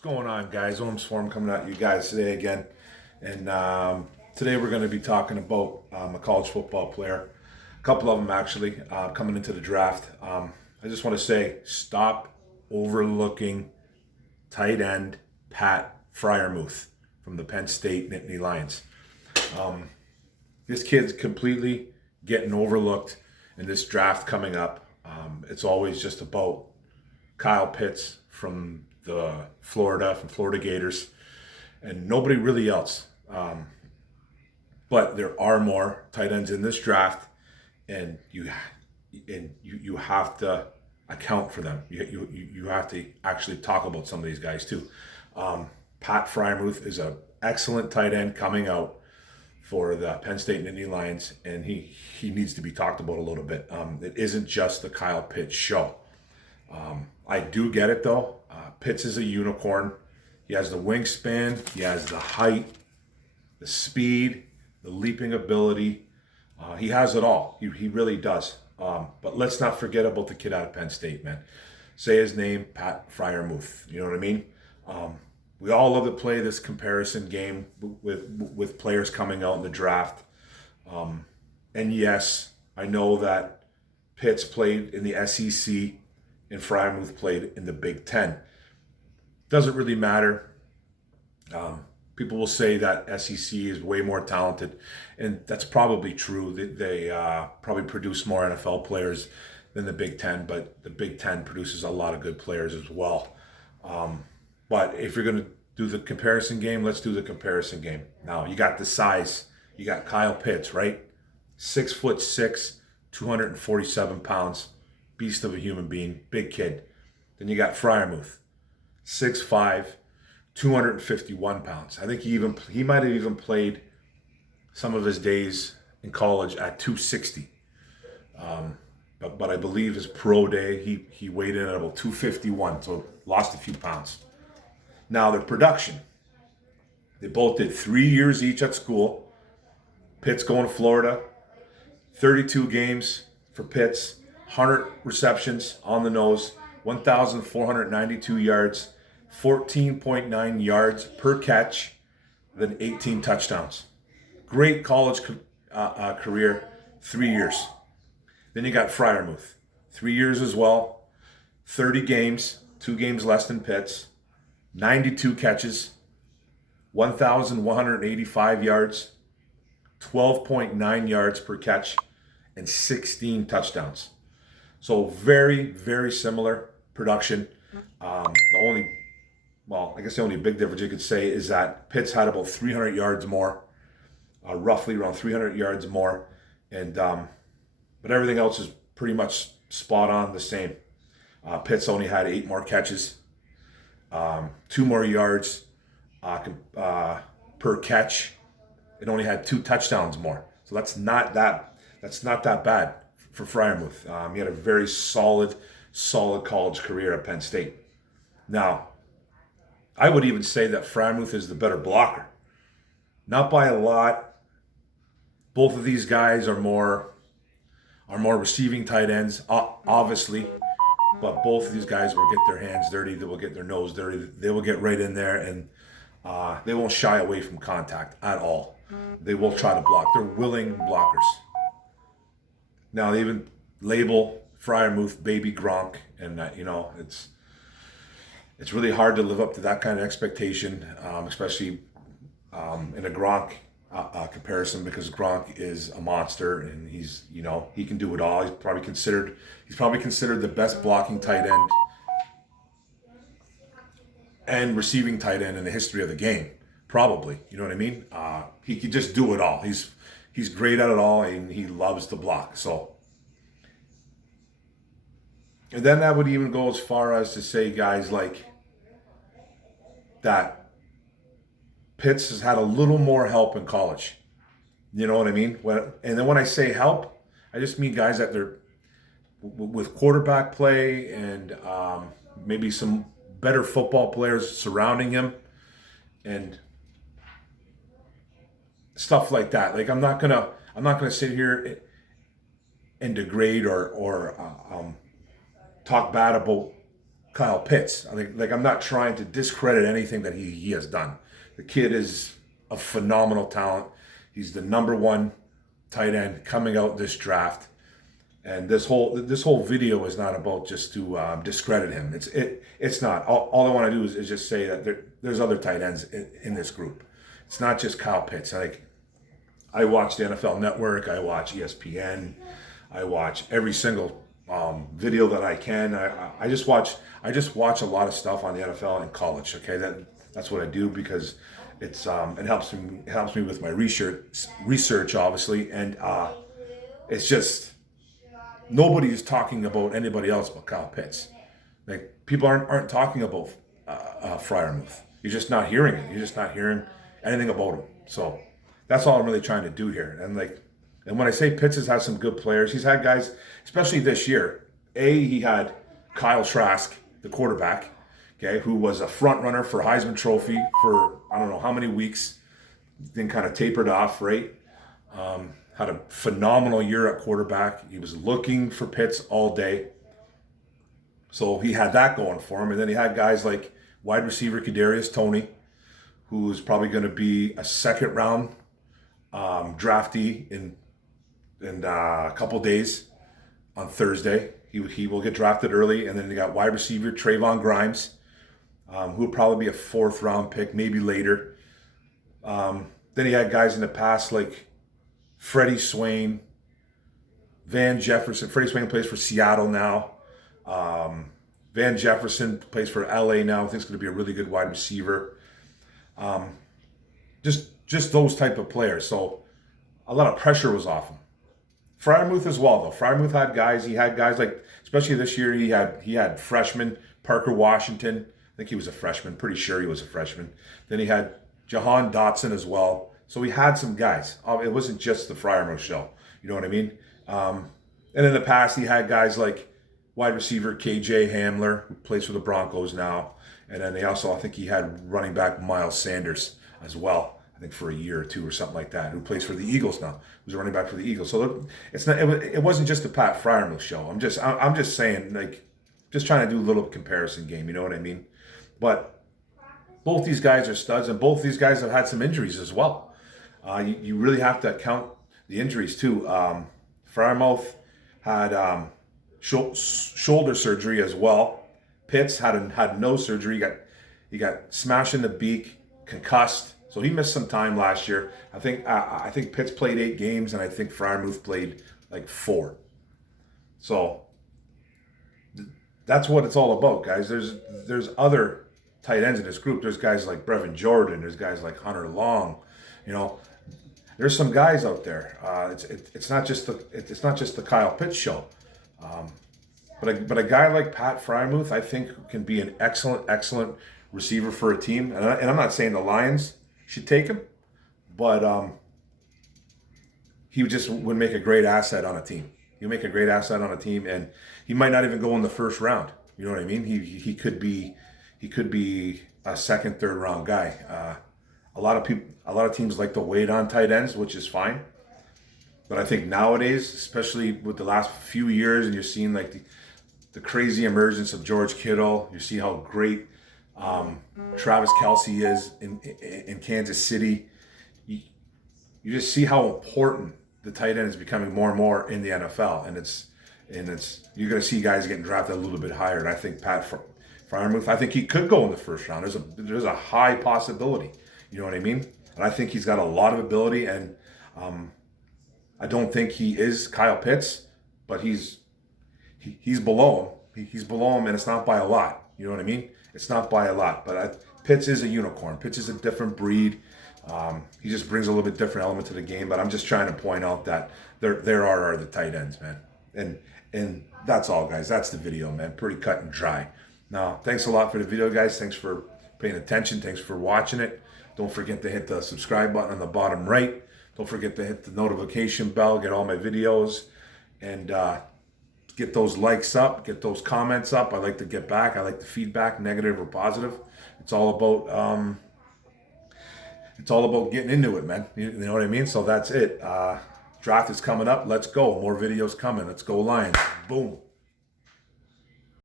What's going on, guys? Ohms Forum coming at you guys today again. And today we're going to be talking about a college football player. A couple of them actually coming into the draft. I just want to say, stop overlooking tight end Pat Freiermuth from the Penn State Nittany Lions. This kid's completely getting overlooked in this draft coming up. It's always just about Kyle Pitts from Florida Gators, and nobody really else. But there are more tight ends in this draft, and you have to account for them. You have to actually talk about some of these guys too. Pat Freiermuth is an excellent tight end coming out for the Penn State Nittany Lions, and he needs to be talked about a little bit. It isn't just the Kyle Pitts show. I do get it though. Pitts is a unicorn. He has the wingspan, he has the height, the speed, the leaping ability. He has it all. He really does. But let's not forget about the kid out of Penn State, man. Say his name, Pat Freiermuth. You know what I mean? We all love to play this comparison game with players coming out in the draft. And yes, I know that Pitts played in the SEC and Freiermuth played in the Big Ten. Doesn't really matter. People will say that SEC is way more talented, and that's probably true. They probably produce more NFL players than the Big Ten, but the Big Ten produces a lot of good players as well. But if you're going to do the comparison game, let's do the comparison game. Now, you got the size. You got Kyle Pitts, right? 6'6", 247 pounds, beast of a human being, big kid. Then you got Freiermuth, 6'5", 251 pounds. I think he might have even played some of his days in college at 260. But I believe his pro day, he weighed in at about 251, so lost a few pounds. Now, their production. They both did 3 years each at school. Pitts going to Florida, 32 games for Pitts, 100 receptions on the nose, 1,492 yards, 14.9 yards per catch, then 18 touchdowns. Great college career, 3 years. Then you got Freiermuth, 3 years as well, 30 games, 2 games less than Pitts, 92 catches, 1,185 yards, 12.9 yards per catch, and 16 touchdowns. So very, very similar production. The only big difference you could say is that Pitts had about 300 yards more, roughly around 300 yards more, and but everything else is pretty much spot on the same. Pitts only had 8 more catches, 2 more yards per catch. It only had 2 touchdowns more, so that's not that bad for Freiermuth. He had a very solid college career at Penn State. Now, I would even say that Freiermuth is the better blocker. Not by a lot. Both of these guys are more receiving tight ends, obviously. But both of these guys will get their hands dirty. They will get their nose dirty. They will get right in there, and they won't shy away from contact at all. They will try to block. They're willing blockers. Now, they even label Freiermuth Baby Gronk, and it's really hard to live up to that kind of expectation, especially in a Gronk comparison, because Gronk is a monster, and he can do it all. He's probably considered the best blocking tight end and receiving tight end in the history of the game. Probably, you know what I mean? He can just do it all. He's great at it all, and he loves to block. So, and then that would even go as far as to say guys like that Pitts has had a little more help in college. You know what I mean? And then when I say help, I just mean guys that they're with quarterback play and maybe some better football players surrounding him and stuff like that. Like I'm not gonna sit here and degrade or talk bad about Kyle Pitts. I think, like, I'm not trying to discredit anything that he has done. The kid is a phenomenal talent. He's the #1 tight end coming out this draft. And this whole video is not about just to discredit him. It's not. All I want to do is just say that there's other tight ends in this group. It's not just Kyle Pitts. I watch the NFL Network. I watch ESPN. I watch every single video that I can. I just watch a lot of stuff on the NFL and college. Okay, that's what I do because it helps me with my research obviously, and it's just nobody is talking about anybody else but Kyle Pitts. Like, people aren't talking about Freiermuth. You're just not hearing it. You're just not hearing anything about him. So that's all I'm really trying to do here. And when I say Pitts has had some good players, he's had guys, especially this year. He had Kyle Trask, the quarterback, okay, who was a front runner for Heisman Trophy for I don't know how many weeks, then kind of tapered off, right? Had a phenomenal year at quarterback. He was looking for Pitts all day. So he had that going for him. And then he had guys like wide receiver Kadarius Toney, who's probably going to be a second round draftee in a couple days on Thursday. He will get drafted early. And then they got wide receiver Trayvon Grimes, who will probably be a 4th round pick, maybe later. Then he had guys in the past like Freddie Swain, Van Jefferson. Freddie Swain plays for Seattle now. Van Jefferson plays for LA now. I think it's going to be a really good wide receiver. Just those type of players. So a lot of pressure was off him. Freiermuth as well, though. Freiermuth had guys. He had guys like, especially this year, he had freshman Parker Washington. I think he was a freshman. Pretty sure he was a freshman. Then he had Jahan Dotson as well. So he had some guys. It wasn't just the Freiermuth show. You know what I mean? And in the past, he had guys like wide receiver KJ Hamler, who plays for the Broncos now. And then I think he had running back Miles Sanders as well. I think for a year or two or something like that, who plays for the Eagles now. Who's a running back for the Eagles. So it's not. It wasn't just the Pat Freiermuth show. I'm just saying, like, just trying to do a little comparison game. You know what I mean? But both these guys are studs, and both these guys have had some injuries as well. You really have to count the injuries too. Freiermuth had shoulder surgery as well. Pitts had no surgery. He got smashed in the beak, concussed. So he missed some time last year. I think Pitts played 8 games, and I think Freiermuth played like 4. So that's what it's all about, guys. There's other tight ends in this group. There's guys like Brevin Jordan. There's guys like Hunter Long. You know, there's some guys out there. It's not just the Kyle Pitts show. But a guy like Pat Freiermuth, I think, can be an excellent receiver for a team. And I'm not saying the Lions should take him, but he just would make a great asset on a team. He'll make a great asset on a team, and he might not even go in the first round. You know what I mean? He could be a second, third round guy. A lot of teams like to wait on tight ends, which is fine. But I think nowadays, especially with the last few years, and you're seeing like the crazy emergence of George Kittle, you see how great Travis Kelce is in Kansas City. You just see how important the tight end is becoming more and more in the NFL, and it's you're going to see guys getting drafted a little bit higher. And I think Pat Freiermuth, I think he could go in the first round. There's a high possibility. You know what I mean? And I think he's got a lot of ability, and I don't think he is Kyle Pitts, but he's below him. He's below him, and it's not by a lot. You know what I mean? It's not by a lot. But Pitts is a unicorn. Pitts is a different breed. He just brings a little bit different element to the game. But I'm just trying to point out that there are the tight ends, man. And that's all, guys. That's the video, man. Pretty cut and dry. Now, thanks a lot for the video, guys. Thanks for paying attention. Thanks for watching it. Don't forget to hit the subscribe button on the bottom right. Don't forget to hit the notification bell, get all my videos, and get those likes up, get those comments up. I like to get back. I like the feedback, negative or positive. It's all about getting into it, man. You know what I mean? So that's it. Draft is coming up. Let's go. More videos coming. Let's go Lions. Boom.